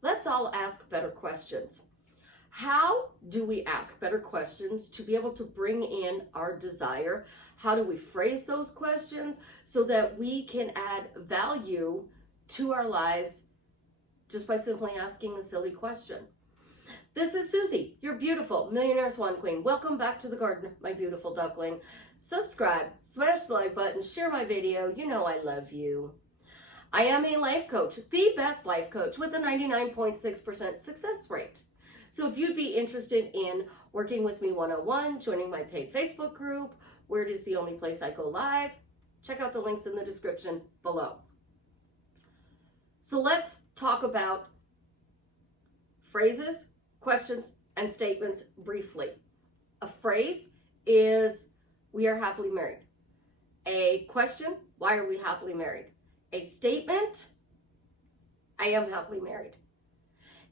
Let's all ask better questions. How do we ask better questions to be able to bring in our desire? How do we phrase those questions so that we can add value to our lives just by simply asking a silly question? This is Susie, your beautiful Millionaire Swan Queen. Welcome back to the garden, my beautiful duckling. Subscribe, smash the like button, share my video. You know I love you. I am a life coach, the best life coach with a 99.6% success rate. So if you'd be interested in working with me one-on-one, joining my paid Facebook group, where it is the only place I go live, check out the links in the description below. So let's talk about phrases, questions, and statements briefly. A phrase is, we are happily married. A question, why are we happily married? A statement, I am happily married.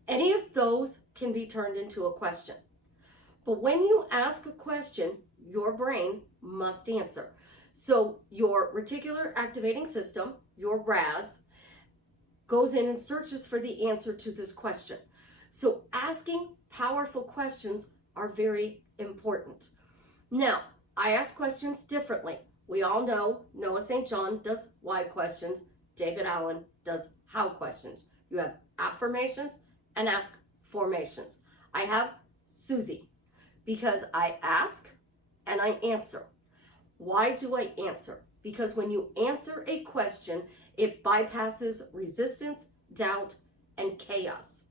Any of those can be turned into a question. But when you ask a question, your brain must answer. So your reticular activating system, your RAS, goes in and searches for the answer to this question. So asking powerful questions are very important. Now, I ask questions differently. We all know Noah St. John does why questions. David Allen does how questions. You have affirmations and ask formations. I have Susie because I ask and I answer. Why do I answer? Because when you answer a question, it bypasses resistance, doubt, and chaos.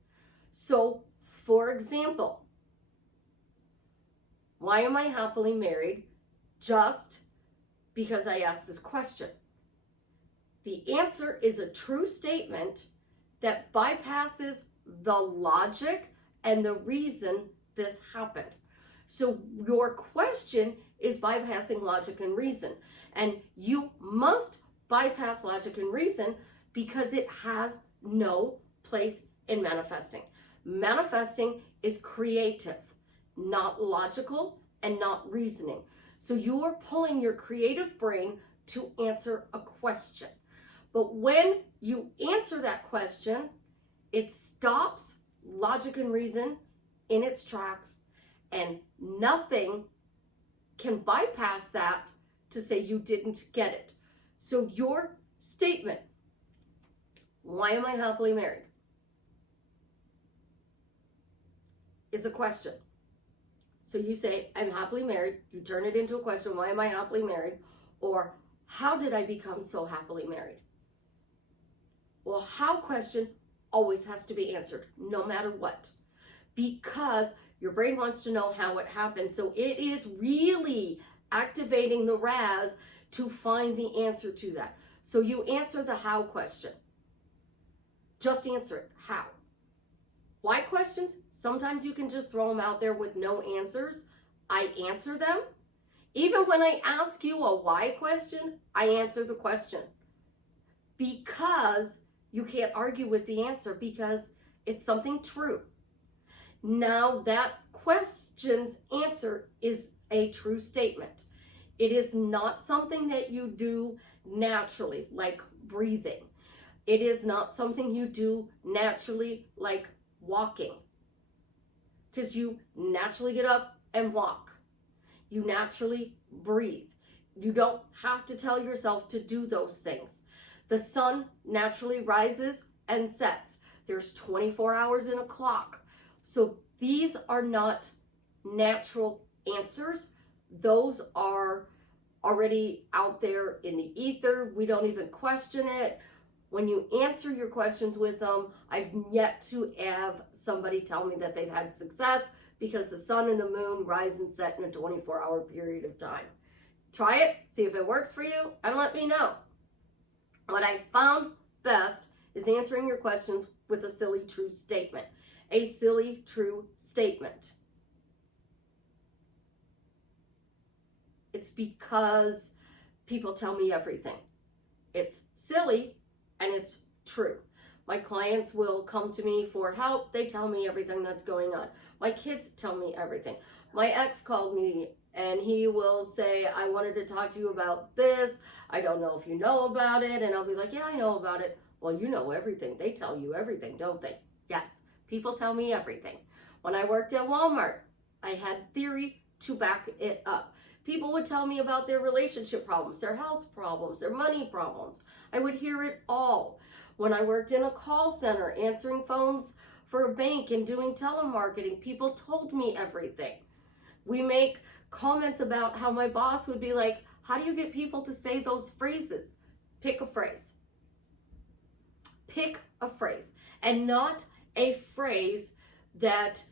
So, for example, why am I happily married? Just because I asked this question. The answer is a true statement that bypasses the logic and the reason this happened. So your question is bypassing logic and reason. And you must bypass logic and reason because it has no place in manifesting. Manifesting is creative, not logical and not reasoning. So you are pulling your creative brain to answer a question. But when you answer that question, it stops logic and reason in its tracks, and nothing can bypass that to say you didn't get it. So your statement, why am I happily married, is a question. So you say, I'm happily married. You turn it into a question, why am I happily married? Or how did I become so happily married? Well, how question always has to be answered, no matter what, because your brain wants to know how it happened. So it is really activating the RAS to find the answer to that. So you answer the how question. Just answer it, how. Why questions? Sometimes you can just throw them out there with no answers. I answer them. Even when I ask you a why question, I answer the question. Because you can't argue with the answer because it's something true. Now that question's answer is a true statement. It is not something that you do naturally, like breathing. It is not something you do naturally, like walking. Because you naturally get up and walk. You naturally breathe. You don't have to tell yourself to do those things. The sun naturally rises and sets. There's 24 hours in a clock. So these are not natural answers. Those are already out there in the ether. We don't even question it. When you answer your questions with them, I've yet to have somebody tell me that they've had success because the sun and the moon rise and set in a 24-hour period of time. Try it, see if it works for you, and let me know. What I found best is answering your questions with a silly true statement. A silly true statement. It's because people tell me everything. It's silly and it's true. My clients will come to me for help. They tell me everything that's going on. My kids tell me everything. My ex called me and he will say, I wanted to talk to you about this. I don't know if you know about it. And I'll be like, yeah, I know about it. Well, you know everything. They tell you everything, don't they? Yes, people tell me everything. When I worked at Walmart, I had theory to back it up. People would tell me about their relationship problems, their health problems, their money problems. I would hear it all. When I worked in a call center, answering phones for a bank and doing telemarketing, people told me everything. We make comments about how my boss would be like, how do you get people to say those phrases? Pick a phrase. Pick a phrase, and not a phrase that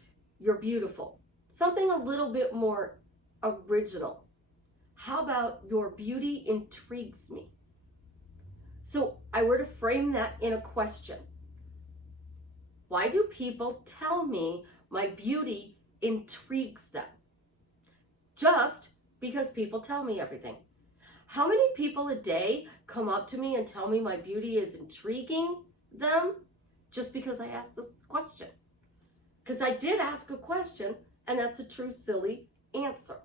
you're beautiful. Something a little bit more original. How about your beauty intrigues me? So I were to frame that in a question. Why do people tell me my beauty intrigues them? Just because people tell me everything. How many people a day come up to me and tell me my beauty is intriguing them just because I asked this question? Because I did ask a question, and that's a true silly answer.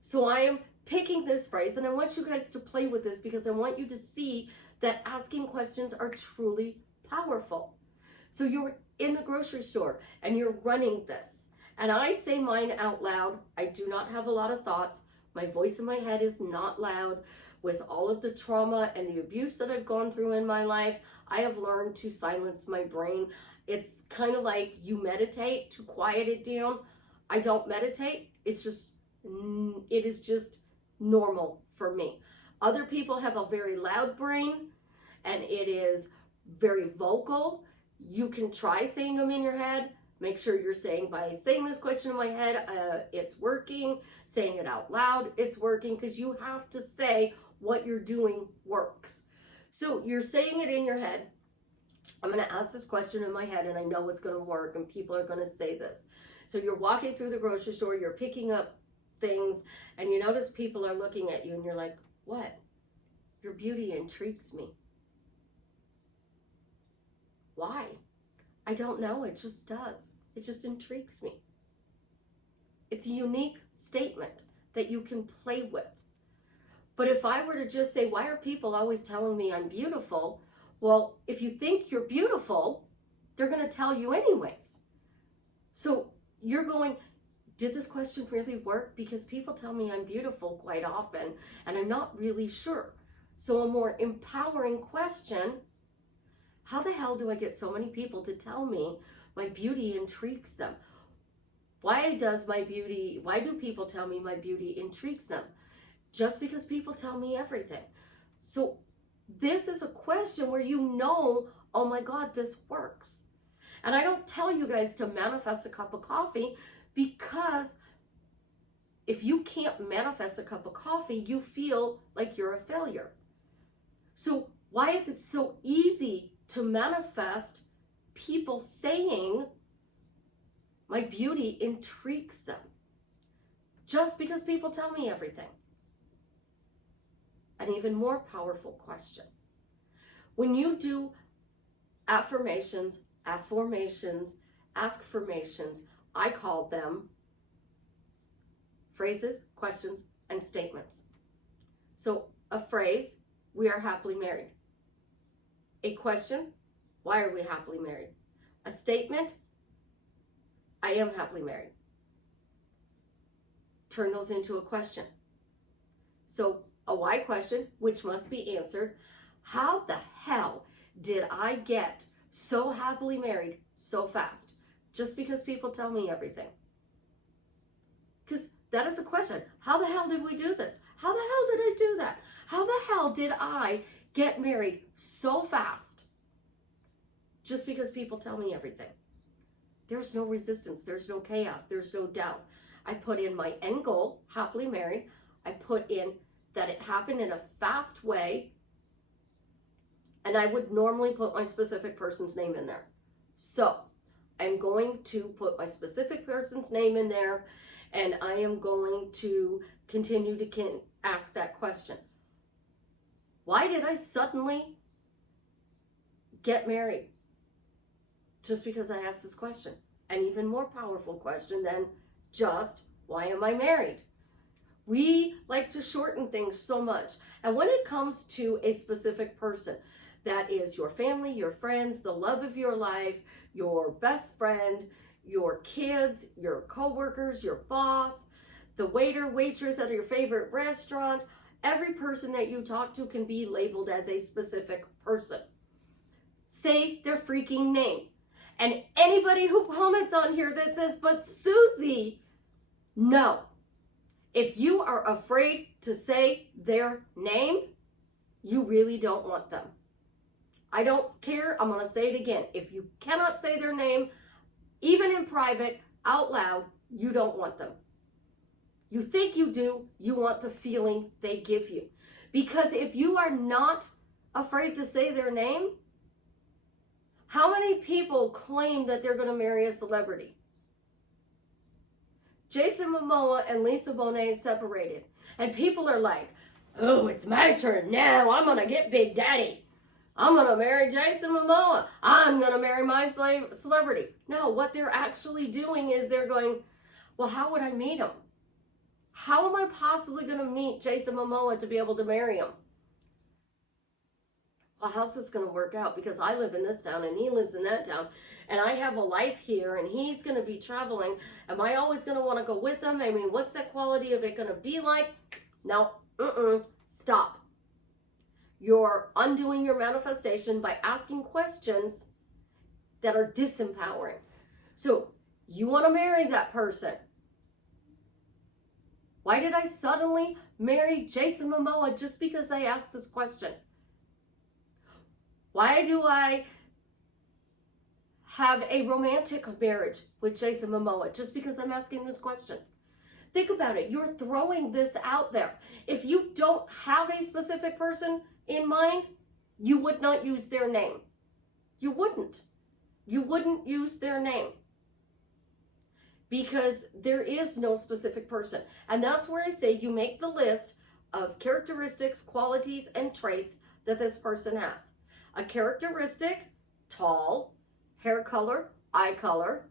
So I am picking this phrase, and I want you guys to play with this because I want you to see that asking questions are truly powerful. So you're in the grocery store and you're running this, and I say mine out loud. I do not have a lot of thoughts. My voice in my head is not loud. With all of the trauma and the abuse that I've gone through in my life, I have learned to silence my brain. It's kind of like you meditate to quiet it down. I don't meditate. It is just normal for me. Other people have a very loud brain and it is very vocal. You can try saying them in your head. Make sure you're saying, by saying this question in my head, it's working. Saying it out loud, it's working, because you have to say what you're doing works. So you're saying it in your head. I'm going to ask this question in my head and I know it's going to work and people are going to say this. So you're walking through the grocery store, you're picking up things, and you notice people are looking at you and you're like, what? Your beauty intrigues me. Why? I don't know. It just does. It just intrigues me. It's a unique statement that you can play with. But if I were to just say, why are people always telling me I'm beautiful? Well, if you think you're beautiful, they're going to tell you anyways. So you're going, did this question really work? Because people tell me I'm beautiful quite often, and I'm not really sure. So a more empowering question, how the hell do I get so many people to tell me my beauty intrigues them? Why do people tell me my beauty intrigues them? Just because people tell me everything. So this is a question where you know, oh my God, this works. And I don't tell you guys to manifest a cup of coffee, because if you can't manifest a cup of coffee, you feel like you're a failure. So why is it so easy to manifest people saying my beauty intrigues them? Just because people tell me everything. An even more powerful question. When you do affirmations, askformations, I call them phrases, questions, and statements. So a phrase, we are happily married. A question, why are we happily married? A statement, I am happily married. Turn those into a question. So a why question, which must be answered. How the hell did I get so happily married so fast? Just because people tell me everything. Because that is a question. How the hell did we do this? How the hell did I do that? How the hell did I get married so fast? Just because people tell me everything. There's no resistance. There's no chaos. There's no doubt. I put in my end goal, happily married. I put in that it happened in a fast way. And I would normally put my specific person's name in there. So I'm going to put my specific person's name in there, and I am going to continue to ask that question. Why did I suddenly get married? Just because I asked this question. An even more powerful question than just, why am I married? We like to shorten things so much. And when it comes to a specific person, That is your family, your friends, the love of your life, your best friend, your kids, your coworkers, your boss, the waiter, waitress at your favorite restaurant. Every person that you talk to can be labeled as a specific person. Say their freaking name. And anybody who comments on here that says, but Susie, no. If you are afraid to say their name, you really don't want them. I don't care. I'm going to say it again. If you cannot say their name, even in private, out loud, you don't want them. You think you do. You want the feeling they give you. Because if you are not afraid to say their name, how many people claim that they're going to marry a celebrity? Jason Momoa and Lisa Bonet separated. And people are like, oh, it's my turn now. I'm going to get Big Daddy. I'm going to marry Jason Momoa. I'm going to marry my celebrity. No, what they're actually doing is they're going, well, how would I meet him? How am I possibly going to meet Jason Momoa to be able to marry him? Well, how's this going to work out? Because I live in this town and he lives in that town. And I have a life here and he's going to be traveling. Am I always going to want to go with him? I mean, what's that quality of it going to be like? No, stop. You're undoing your manifestation by asking questions that are disempowering. So you want to marry that person. Why did I suddenly marry Jason Momoa just because I asked this question? Why do I have a romantic marriage with Jason Momoa just because I'm asking this question? Think about it. You're throwing this out there. If you don't have a specific person in mind, you would not use their name. You wouldn't. You wouldn't use their name. Because there is no specific person. And that's where I say you make the list of characteristics, qualities, and traits that this person has. A characteristic, tall, hair color, eye color.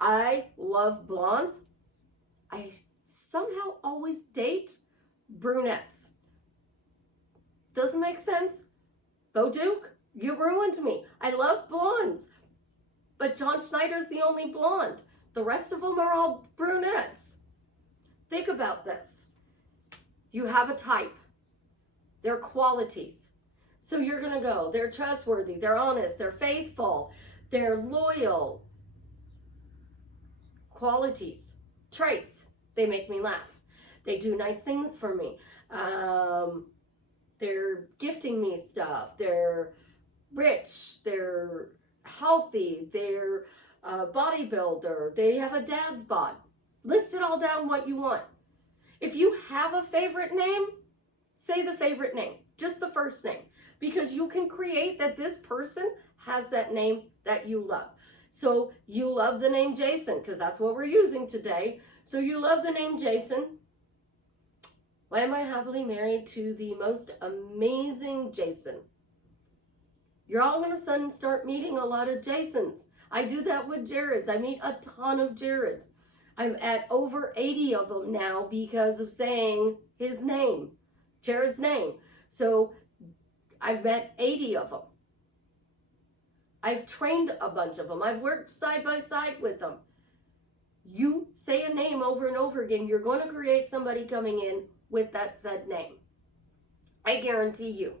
I love blondes. I somehow always date brunettes. Doesn't make sense. Bo Duke, you ruined me. I love blondes. But John Schneider's the only blonde. The rest of them are all brunettes. Think about this. You have a type. Their qualities. So you're going to go, they're trustworthy, they're honest, they're faithful, they're loyal. Qualities, traits, they make me laugh. They do nice things for me. They're gifting me stuff. They're rich, they're healthy, they're a bodybuilder, they have a dad's bod. List it all down what you want. If you have a favorite name, say the favorite name, just the first name. Because you can create that this person has that name that you love. So you love the name Jason, because that's what we're using today. So you love the name Jason. Why am I happily married to the most amazing Jason? You're all going to suddenly start meeting a lot of Jasons. I do that with Jareds. I meet a ton of Jareds. I'm at over 80 of them now because of saying his name, Jared's name. So I've met 80 of them. I've trained a bunch of them. I've worked side by side with them. You say a name over and over again, you're going to create somebody coming in with that said name. I guarantee you.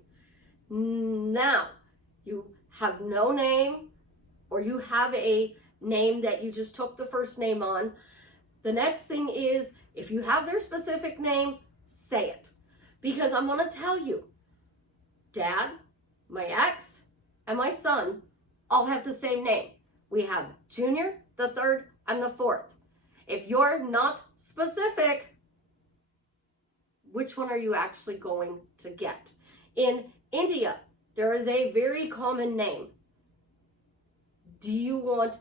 Now, you have no name, or you have a name that you just took the first name on. The next thing is, if you have their specific name, say it. Because I'm going to tell you, Dad, my ex, and my son all have the same name. We have Junior, the third, and the fourth. If you're not specific, which one are you actually going to get? In India, there is a very common name. Do you want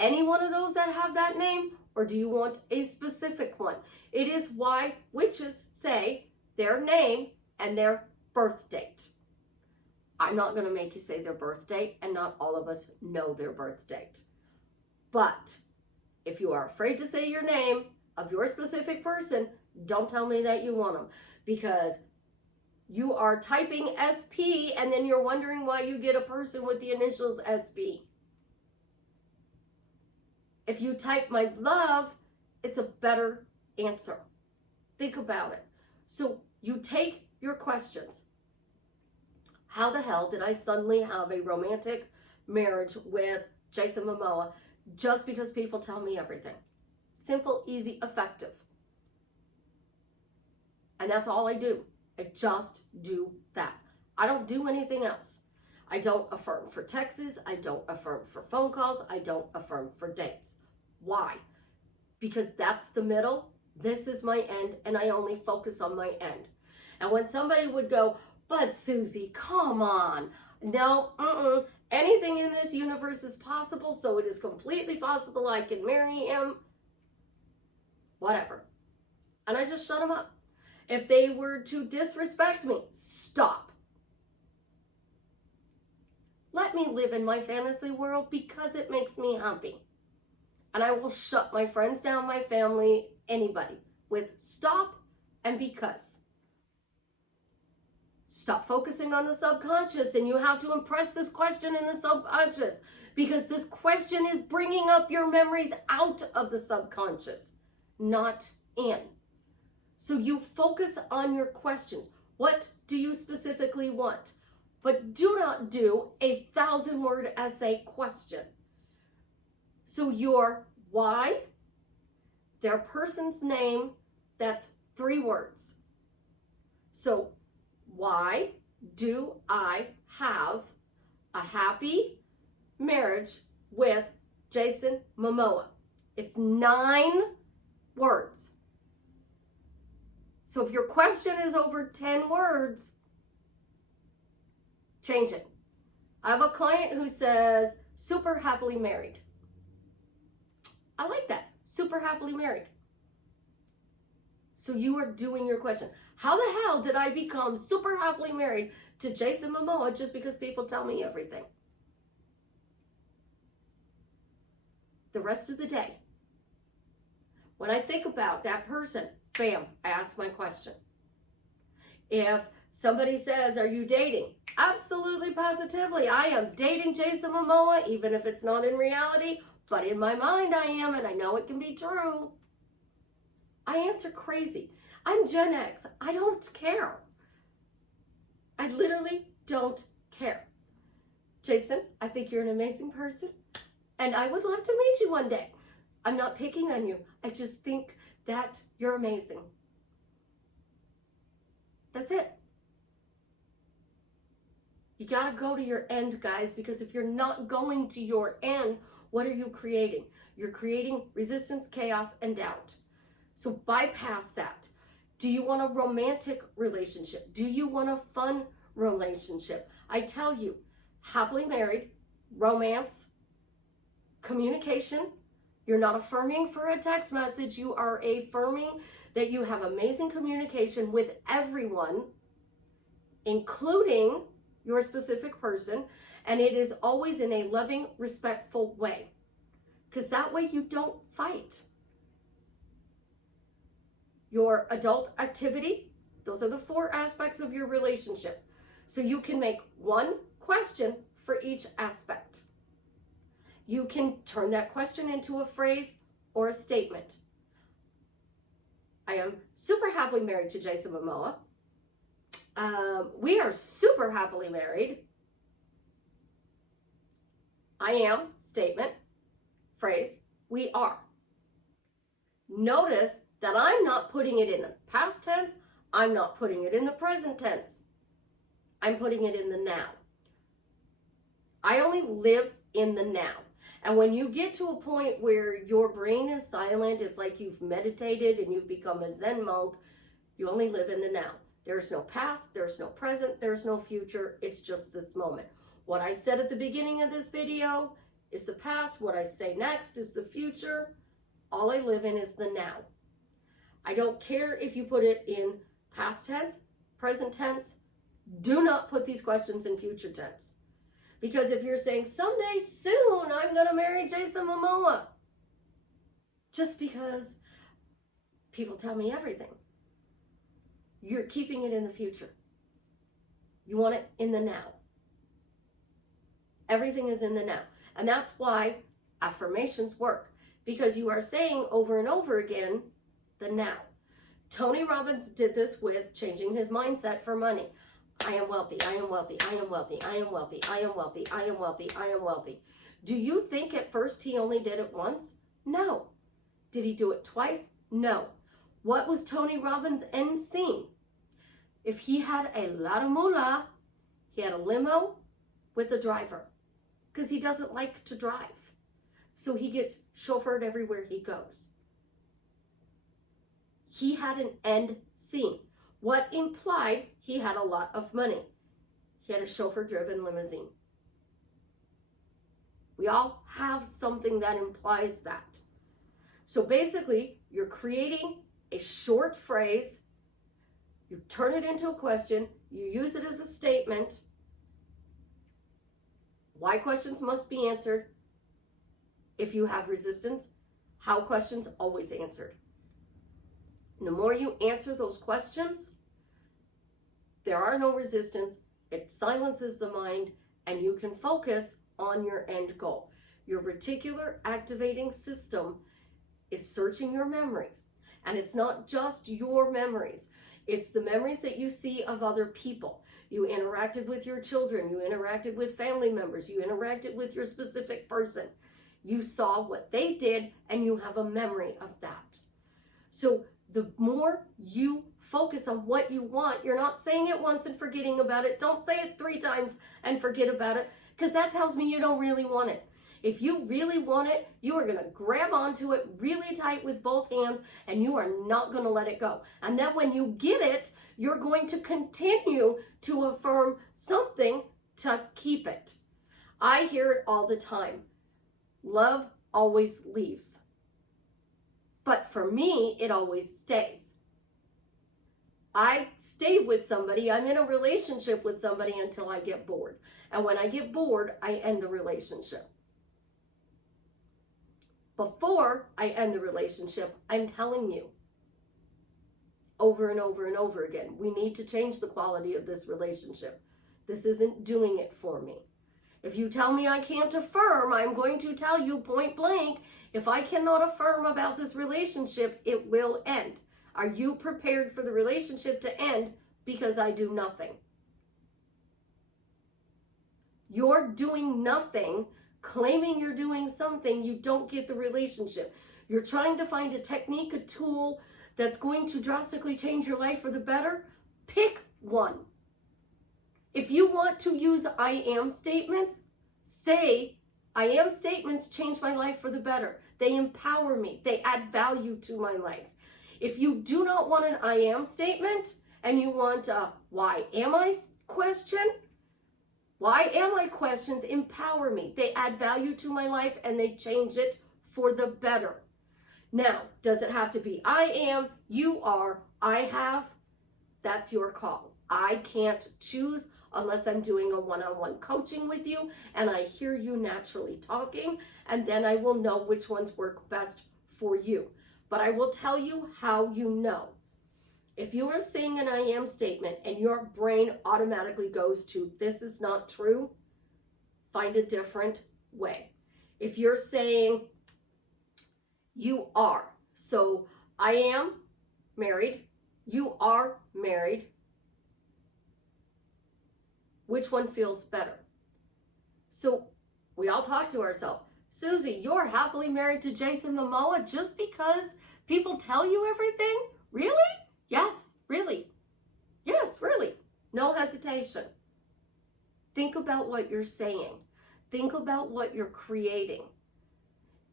any one of those that have that name, or do you want a specific one? It is why witches say their name and their birth date. I'm not going to make you say their birth date, and not all of us know their birth date. But if you are afraid to say your name of your specific person, don't tell me that you want them, because You are typing SP and then you're wondering why you get a person with the initials SP. If you type my love, it's a better answer. Think about it. So you take your questions. How the hell did I suddenly have a romantic marriage with Jason Momoa just because people tell me everything? Simple, easy, effective. And that's all I do. I just do that. I don't do anything else. I don't affirm for texts. I don't affirm for phone calls. I don't affirm for dates. Why? Because that's the middle. This is my end, and I only focus on my end. And when somebody would go, but Susie, come on. No, anything in this universe is possible, so it is completely possible I can marry him. Whatever. And I just shut them up. If they were to disrespect me, stop. Let me live in my fantasy world because it makes me happy. And I will shut my friends down, my family, anybody, with stop and because. Stop focusing on the subconscious, and you have to impress this question in the subconscious because this question is bringing up your memories out of the subconscious, not in. So you focus on your questions. What do you specifically want? But do not do a 1,000-word essay question. So your why, their person's name, that's 3 words. So why do I have a happy marriage with Jason Momoa? It's 9 words. So if your question is over 10 words, change it. I have a client who says, super happily married. I like that. Super happily married. So you are doing your question. How the hell did I become super happily married to Jason Momoa just because people tell me everything? The rest of the day, when I think about that person, bam, I ask my question. If somebody says, are you dating? Absolutely, positively. I am dating Jason Momoa, even if it's not in reality, but in my mind I am, and I know it can be true. I answer crazy. I'm Gen X. I don't care. I literally don't care. Jason, I think you're an amazing person, and I would love to meet you one day. I'm not picking on you. I just think that you're amazing. That's it. You gotta go to your end, guys, because if you're not going to your end, what are you creating? You're creating resistance, chaos, and doubt. So bypass that. Do you want a romantic relationship? Do you want a fun relationship? I tell you, happily married, romance, communication. You're not affirming for a text message. You are affirming that you have amazing communication with everyone, including your specific person, and it is always in a loving, respectful way. Because that way you don't fight. Your adult activity, those are the 4 aspects of your relationship. So you can make 1 question for each aspect. You can turn that question into a phrase or a statement. I am super happily married to Jason Momoa. We are super happily married. I am, statement, phrase, we are. Notice that I'm not putting it in the past tense. I'm not putting it in the present tense. I'm putting it in the now. I only live in the now. And when you get to a point where your brain is silent, it's like you've meditated and you've become a Zen monk, you only live in the now. There's no past, there's no present, there's no future. It's just this moment. What I said at the beginning of this video is the past. What I say next is the future. All I live in is the now. I don't care if you put it in past tense, present tense. Do not put these questions in future tense. Because if you're saying, someday soon, I'm going to marry Jason Momoa, just because people tell me everything, you're keeping it in the future. You want it in the now. Everything is in the now. And that's why affirmations work, because you are saying over and over again the now. Tony Robbins did this with changing his mindset for money. I am wealthy, I am wealthy, I am wealthy, I am wealthy, I am wealthy, I am wealthy, I am wealthy. Do you think at first he only did it once? No. Did he do it twice? No. What was Tony Robbins' end scene? If he had a lot of moolah, he had a limo with a driver, because he doesn't like to drive. So he gets chauffeured everywhere he goes. He had an end scene. What implied he had a lot of money? He had a chauffeur-driven limousine. We all have something that implies that. So basically, you're creating a short phrase, you turn it into a question, you use it as a statement. Why questions must be answered. If you have resistance, how questions always answered. And the more you answer those questions, there are no resistance, it silences the mind, and you can focus on your end goal. Your reticular activating system is searching your memories. And it's not just your memories. It's the memories that you see of other people. You interacted with your children. You interacted with family members. You interacted with your specific person. You saw what they did, and you have a memory of that. So the more you focus on what you want, you're not saying it once and forgetting about it. Don't say it 3 times and forget about it, because that tells me you don't really want it. If you really want it, you are going to grab onto it really tight with both hands, and you are not going to let it go. And then when you get it, you're going to continue to affirm something to keep it. I hear it all the time. Love always leaves. But for me, it always stays. I stay with somebody, I'm in a relationship with somebody until I get bored. And when I get bored, I end the relationship. Before I end the relationship, I'm telling you over and over and over again, we need to change the quality of this relationship. This isn't doing it for me. If you tell me I can't affirm, I'm going to tell you point blank, if I cannot affirm about this relationship, it will end. Are you prepared for the relationship to end because I do nothing? You're doing nothing, claiming you're doing something, you don't get the relationship. You're trying to find a technique, a tool that's going to drastically change your life for the better. Pick one. If you want to use I am statements, say, I am statements change my life for the better. They empower me. They add value to my life. If you do not want an I am statement and you want a why am I question, why am I questions empower me. They add value to my life and they change it for the better. Now, does it have to be I am, you are, I have? That's your call. I can't choose unless I'm doing a one-on-one coaching with you and I hear you naturally talking, and then I will know which ones work best for you. But I will tell you how you know. If you are saying an I am statement and your brain automatically goes to this is not true, find a different way. If you're saying you are, so I am married, you are married, which one feels better? So we all talk to ourselves. Susie, you're happily married to Jason Momoa just because people tell you everything? Really? Yes, really. Yes, really. No hesitation. Think about what you're saying. Think about what you're creating.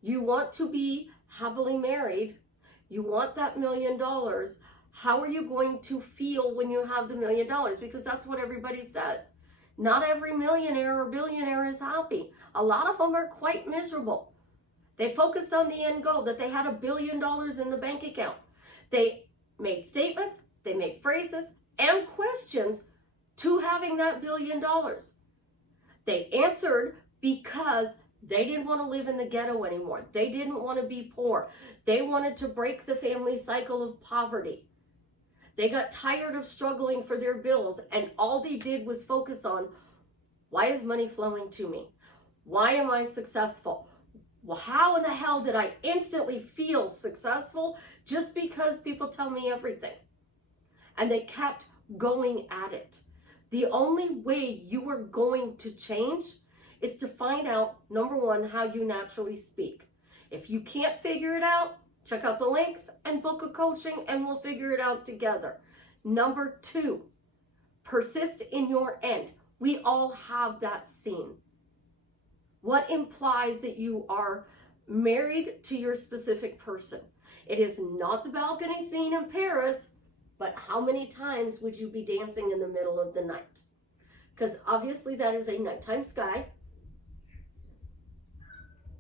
You want to be happily married. You want that $1 million. How are you going to feel when you have the $1 million? Because that's what everybody says. Not every millionaire or billionaire is happy. A lot of them are quite miserable. They focused on the end goal, that they had $1 billion in the bank account. They made statements, they made phrases and questions to having that $1 billion. They answered because they didn't want to live in the ghetto anymore. They didn't want to be poor. They wanted to break the family cycle of poverty. They got tired of struggling for their bills, and all they did was focus on, why is money flowing to me? Why am I successful? Well, how in the hell did I instantly feel successful? Just because people tell me everything. And they kept going at it. The only way you are going to change is to find out, number one, how you naturally speak. If you can't figure it out, check out the links and book a coaching and we'll figure it out together. Number two, persist in your end. We all have that scene. What implies that you are married to your specific person? It is not the balcony scene in Paris, but how many times would you be dancing in the middle of the night? Because obviously that is a nighttime sky.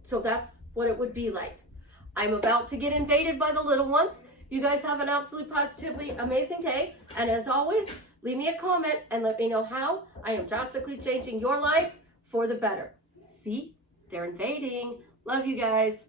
So that's what it would be like. I'm about to get invaded by the little ones. You guys have an absolutely positively amazing day. And as always, leave me a comment and let me know how I am drastically changing your life for the better. See, they're invading. Love you guys.